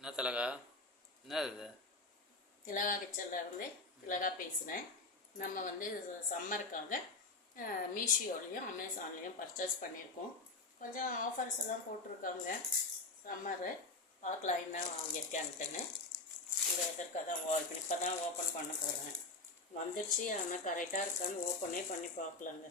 என்ன திலகா? என்ன இது? திலகா கிச்சனில் இருந்து திலகா பேசுகிறேன். நம்ம வந்து சம்மருக்காக மீஷோலையும் அமேசான்லேயும் பர்ச்சேஸ் பண்ணியிருக்கோம். கொஞ்சம் ஆஃபர்ஸ் எல்லாம் போட்டிருக்காங்க. சம்மரு பார்க்கலாம் என்ன வாங்கியிருக்கேன்ட்டுன்னு. இந்த இதற்காக தான் இப்போ தான் ஓப்பன் பண்ண போகிறேன். வந்துடுச்சு, ஆனால் கரெக்டாக இருக்கான்னு ஓப்பனே பண்ணி பார்க்கலாங்க.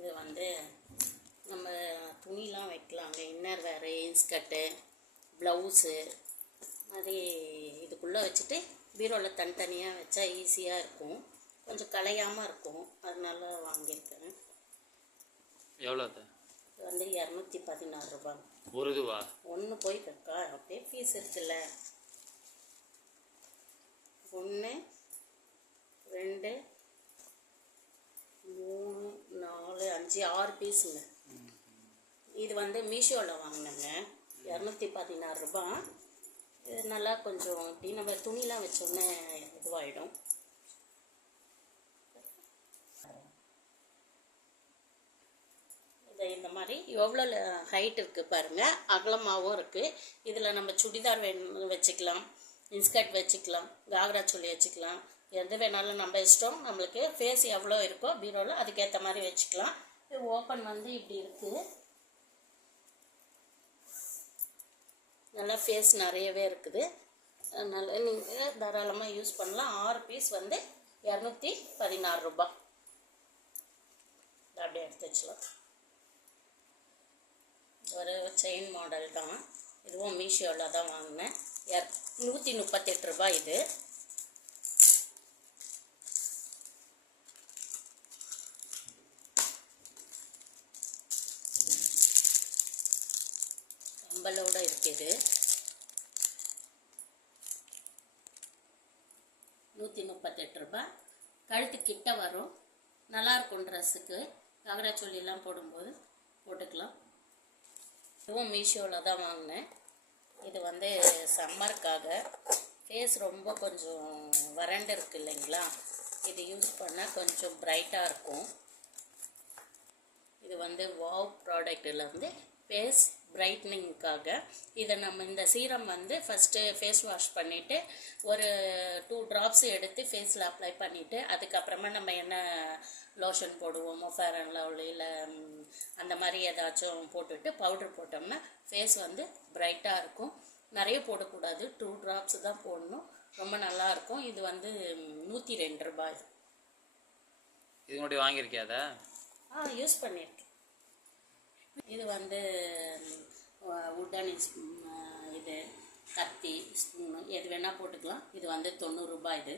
இது வந்து நம்ம துணிலாம் வைக்கலாங்க. இன்னர் வேறு, இன்ஸ்கர்ட்டு, ப்ளவுஸு மாதிரி இதுக்குள்ளே வச்சுட்டு பீரோவில் தனித்தனியாக வச்சா ஈஸியாக இருக்கும், கொஞ்சம் கலையாமல் இருக்கும். அதனால வாங்கியிருக்கேன். எவ்வளோ அது? இது வந்து 216 ரூபா. ஒரு இதுவா? ஒன்று போய் கக்கா அப்படியே பீஸ் இருக்குல்ல. 1 2 3 4 5 6 பீஸுங்க. இது வந்து மீஷோவில் வாங்கினேங்க. 216 ரூபா. இது நல்லா கொஞ்சம் இப்படி நம்ம துணிலாம் வச்சோடனே இதுவாகிடும். இதை இந்த மாதிரி எவ்வளோ ஹைட் இருக்குது பாருங்கள், அகலமாகவும் இருக்குது. இதில் நம்ம சுடிதார் வச்சுக்கலாம், இன்ஸ்கர்ட் வச்சுக்கலாம், காக்ரா சொல்லி வச்சுக்கலாம். எது வேணாலும் நம்ம இஷ்டம். நம்மளுக்கு ஃபேஸ் எவ்வளோ இருக்கோ பீரோவில் அதுக்கேற்ற மாதிரி வச்சுக்கலாம். இது ஓப்பன் வந்து இப்படி இருக்குது. நல்லா ஃபேஸ் நிறையவே இருக்குது. அதனால் நீங்கள் தாராளமாக யூஸ் பண்ணலாம். 6 பீஸ் வந்து 216 ரூபா. அப்படியே எடுத்து வச்சுக்கலாம். ஒரு செயின் மாடல் தான். இதுவும் மீஷோவில் தான் வாங்கினேன். 138 ரூபா. இது கம்பலோட இருக்குது. 138 ரூபா. கழுத்து கிட்ட வரும், நல்லாயிருக்கும். ட்ரெஸ்ஸுக்கு காக்ரா சொல்லிலாம் போடும்போது போட்டுக்கலாம். இதுவும் மீஷோவில் தான் வாங்கினேன். இது வந்து சம்மருக்காக ஃபேஸ் ரொம்ப கொஞ்சம் வறண்டு இருக்கு இல்லைங்களா, இது யூஸ் பண்ணால் கொஞ்சம் பிரைட்டாக இருக்கும். இது வந்து வாவ் ப்ராடக்ட்லேருந்து ஃபேஸ் பிரைட்னிங்காக. இதை நம்ம இந்த சீரம் வந்து ஃபஸ்ட்டு ஃபேஸ் வாஷ் பண்ணிவிட்டு ஒரு 2 ட்ராப்ஸ் எடுத்து ஃபேஸில் அப்ளை பண்ணிவிட்டு அதுக்கப்புறமா நம்ம என்ன லோஷன் போடுவோமோ, ஃபேர் அண்ட் லவ்லி இல்லை அந்த மாதிரி ஏதாச்சும் போட்டுட்டு பவுட்ரு போட்டோம்னா ஃபேஸ் வந்து பிரைட்டாக இருக்கும். நிறைய போடக்கூடாது, 2 ட்ராப்ஸ் தான் போடணும். ரொம்ப நல்லாயிருக்கும். இது வந்து 102 ரூபாய். இது முன்னாடி வாங்கியிருக்கியாதா? யூஸ் பண்ணியிருக்கேன். இது வந்து உட்டன் இது கத்தி, ஸ்பூனு எது வேணால் போட்டுக்கலாம். இது வந்து 90 ரூபாய். இது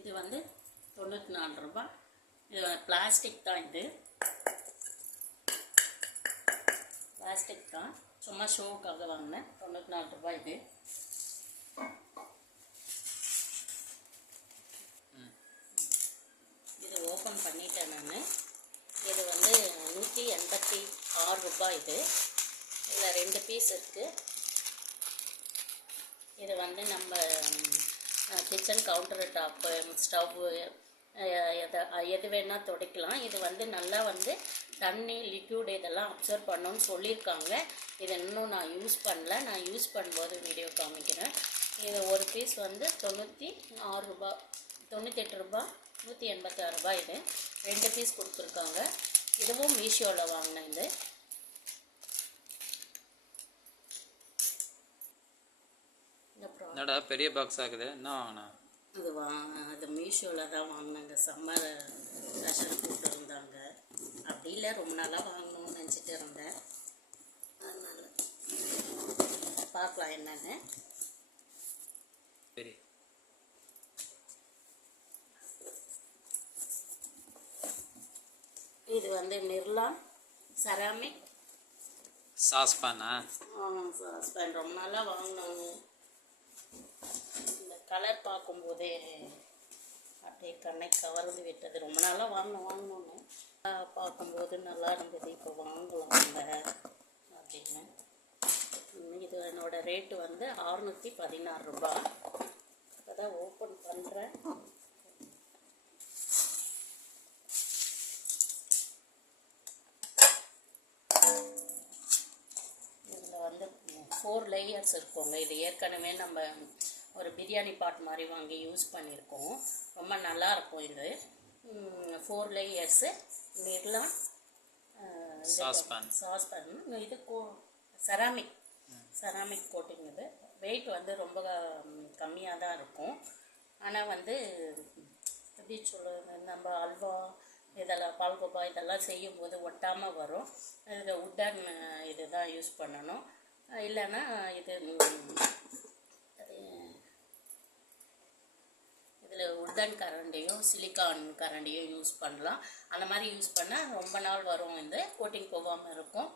இது வந்து 94 ரூபாய். இது பிளாஸ்டிக் தான். இது பிளாஸ்டிக் தான், சும்மா ஷோவுக்காக வாங்கினேன். 94 ரூபாய். இது இது ஓப்பன் பண்ணிட்டேன் நான். இது வந்து 186 ரூபாய். இது இதில் 2 பீஸ் இருக்குது. இது வந்து நம்ம கிச்சன் கவுண்டர் டாப்பு, ஸ்டவ்வு எது வேணால் துடைக்கலாம். இது வந்து நல்லா வந்து தண்ணி, லிக்யூட் இதெல்லாம் அப்சர்வ் பண்ணணும்னு சொல்லியிருக்காங்க. இதை இன்னும் நான் யூஸ் பண்ணல. நான் யூஸ் பண்ணும்போது வீடியோ காமிக்கிறேன். இது ஒரு பீஸ் வந்து 96 ரூபா, 98 ரூபா, 186 ரூபாய். இது 2 பீஸ் கொடுத்துருக்காங்க. இதுவும் மீஷோவில் வாங்கினேன். இது என்னடா பெரிய பாக்ஸ் ஆகுது? என்ன வாங்கினா? அது மீஷோவில் தான் வாங்கினாங்க. சம்மர் ஸ்பெஷல் போட்டுருந்தாங்க. அப்படி இல்லை, ரொம்ப நாளாக வாங்கணும்னு நினச்சிட்டு இருந்தேன். அதனால் பார்க்கலாம் என்னென்னு. சரி, இது வந்து நிர்லா செராமிக் சாஸ்பானா? சாஸ்பேன் ரொம்ப நாளாக வாங்கினோங்க. இந்த கலர் பார்க்கும்போதே அப்படியே கண்ணை கவர்ந்து விட்டது. ரொம்ப நாளாக வாங்கினோன்னு பார்க்கும்போது நல்லா இருந்தது. இப்போ வாங்கலாம் அப்படின்னு. இது என்னோட ரேட்டு வந்து 616 ரூபாய். இப்போ தான் ஓப்பன் பண்ணுறேன். இதில் வந்து 4 லேயர்ஸ் இருக்குங்க. இது ஏற்கனவே நம்ம ஒரு பிரியாணி பாட் மாதிரி வாங்கி யூஸ் பண்ணியிருக்கோம். ரொம்ப நல்லாயிருக்கும் இது. 4 லேயர்ஸு. இதெல்லாம் சாஸ்பேன். இது செராமிக் கோட்டிங். இது வெயிட் வந்து ரொம்ப கம்மியாக தான் இருக்கும். ஆனால் வந்து எப்படி சொல்கிறது, நம்ம அல்வா இதெல்லாம் பால்கோவா இதெல்லாம் செய்யும்போது ஒட்டாமல் வரும். இதில் உட்டன் இது தான் யூஸ் பண்ணணும். இல்லைன்னா இதில் உட்டன் கரண்டியும் சிலிக்கான் கரண்டியும் யூஸ் பண்ணலாம். அந்த மாதிரி யூஸ் பண்ணால் ரொம்ப நாள் வரும். இந்த கோட்டிங் போகாமல் இருக்கும்,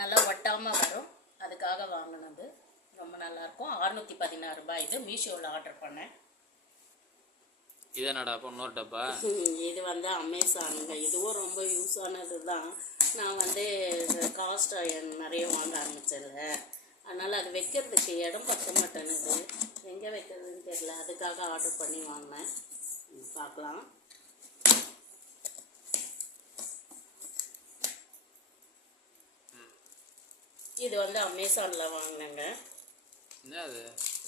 நல்லா ஒட்டாமல் வரும். அதுக்காக வாங்கினது. ரொம்ப நல்லாயிருக்கும். 616 ரூபாய். இது மீஷோவில் ஆர்டர் பண்ணேன். இது என்னடா இன்னொரு டப்பா? இது வந்து அமேசானுங்க. இதுவும் ரொம்ப யூஸ் ஆனது தான். நான் வந்து காஸ்ட் அயர்ன் நிறைய வாங்க ஆரம்பிச்சதில்ல, அதனால் அது வைக்கிறதுக்கு இடம் பத்த மாட்டேனுது. எங்கே வைக்கிறதுன்னு தெரியல. அதுக்காக ஆர்டர் பண்ணி வாங்கினேன். பார்க்கலாம். இது வந்து அமேசானில் வாங்கினேங்க. என்ன அது?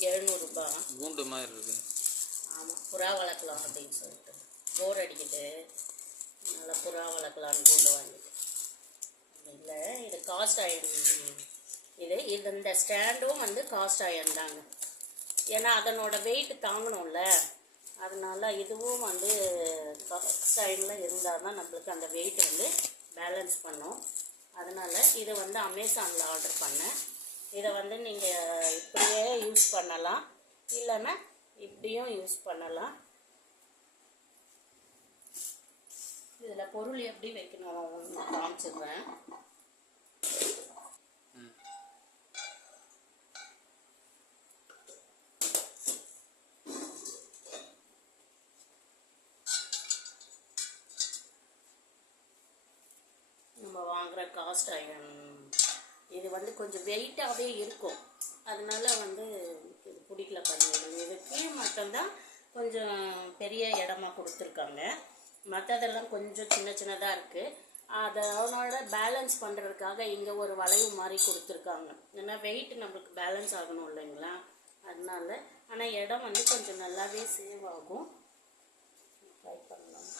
700 ரூபாய். கூண்டு மாதிரி இருக்கு. ஆமாம், புறா வளர்க்கலாம் அப்படின்னு சொல்லிட்டு போர் அடிக்குது. நல்லா புறா வளர்க்கலான்னு கூண்டு வாங்கிட்டு. இல்லை, இது காஸ்ட் அயர்ன். இது இந்த ஸ்டாண்டும் வந்து காஸ்ட் அயர்ன் தாங்க. ஏன்னா அதனோட வெயிட் தாங்கணும்ல, அதனால இதுவும் வந்து காஸ்ட் அயர்னில் இருந்தால் தான் நம்மளுக்கு அந்த வெயிட் வந்து பேலன்ஸ் பண்ணும். அதனால் இது வந்து அமேசானில் ஆர்டர் பண்ணேன். இதை வந்து நீங்கள் இப்படியே யூஸ் பண்ணலாம், இல்லைன்னா இப்படியும் யூஸ் பண்ணலாம். இதில் பொருள் எப்படி வைக்கணும் காமிச்சிடுறேன். நம்ம வாங்குகிற காஸ்ட் அயர்ன் இது வந்து கொஞ்சம் வெயிட்டாகவே இருக்கும். அதனால வந்து இது பிடிக்கல பண்ணுறது. இது கீழ் மட்டும்தான் கொஞ்சம் பெரிய இடமா கொடுத்துருக்காங்க. மற்றதெல்லாம் கொஞ்சம் சின்னதாக இருக்குது. அதனோட பேலன்ஸ் பண்ணுறதுக்காக இங்கே ஒரு வளைவு மாதிரி கொடுத்துருக்காங்க. ஏன்னா வெயிட் நம்மளுக்கு பேலன்ஸ் ஆகணும் இல்லைங்களா, அதனால. ஆனால் இடம் வந்து கொஞ்சம் நல்லாவே சேவ் ஆகும். ட்ரை பண்ணலாம்.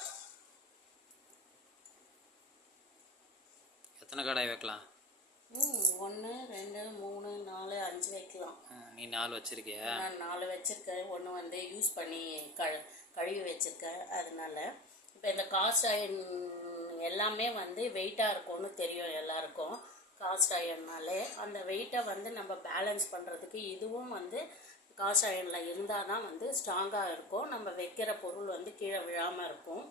எத்தனை கடாய் வைக்கலாம்? 1 2 3 4 5 வைக்கலாம். நீ 4 வச்சிருக்கியா? நான் 4 வச்சுருக்கேன். ஒன்று வந்து யூஸ் பண்ணி கழுவி வச்சுருக்கேன். அதனால இப்போ இந்த காஸ்ட் அயர்ன் எல்லாமே வந்து வெயிட்டாக இருக்கும்னு தெரியும் எல்லாருக்கும். காஸ்ட் அயர்னாலே அந்த வெயிட்டை வந்து நம்ம பேலன்ஸ் பண்ணுறதுக்கு இதுவும் வந்து காஸ்ட் அயர்னில் இருந்தால் தான் வந்து ஸ்ட்ராங்காக இருக்கும். நம்ம வைக்கிற பொருள் வந்து கீழே விழாமல் இருக்கும்.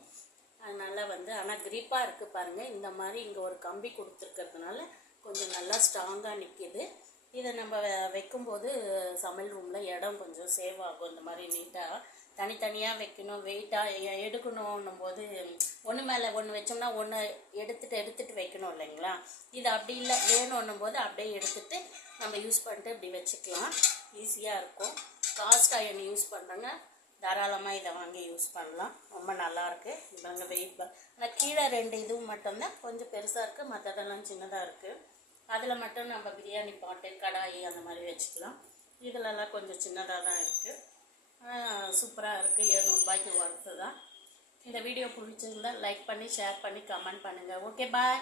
அதனால் வந்து ஆனால் கிரிப்பாக இருக்குது பாருங்கள். இந்த மாதிரி இங்கே ஒரு கம்பி கொடுத்துருக்கிறதுனால கொஞ்சம் நல்லா ஸ்ட்ராங்காக நிற்கிது. இதை நம்ம வைக்கும்போது சமையல் ரூமில் இடம் கொஞ்சம் சேவ் ஆகும். இந்த மாதிரி நீட்டாக தனித்தனியாக வைக்கணும், வெயிட்டாக எடுக்கணும் போது ஒன்று மேலே ஒன்று வச்சோம்னா ஒன்று எடுத்துகிட்டு வைக்கணும் இல்லைங்களா. இது அப்படி இல்லை, வேணும்னும் போது அப்படியே எடுத்துகிட்டு நம்ம யூஸ் பண்ணிட்டு இப்படி வச்சுக்கலாம். ஈஸியாக இருக்கும். காஸ்ட் அயர்ன் யூஸ் பண்ணுறங்க தாராளமாக இதை வாங்கி யூஸ் பண்ணலாம். ரொம்ப நல்லாயிருக்கு. இவங்க வெயிட் ஆனால் கீழே 2 இதுவும் மட்டும்தான் கொஞ்சம் பெருசாக இருக்குது, மற்றதெல்லாம் சின்னதாக இருக்குது. அதில் மட்டும் நம்ம பிரியாணி பாட்டு கடாயி அந்த மாதிரி வச்சுக்கலாம். இதிலெல்லாம் கொஞ்சம் சின்னதாக தான் இருக்குது. சூப்பராக இருக்குது. 700 ரூபாய்க்கு ஒர்த்து தான். இந்த வீடியோ பிடிச்சிருந்தா லைக் பண்ணி ஷேர் பண்ணி கமெண்ட் பண்ணுங்கள். ஓகே, பாய்.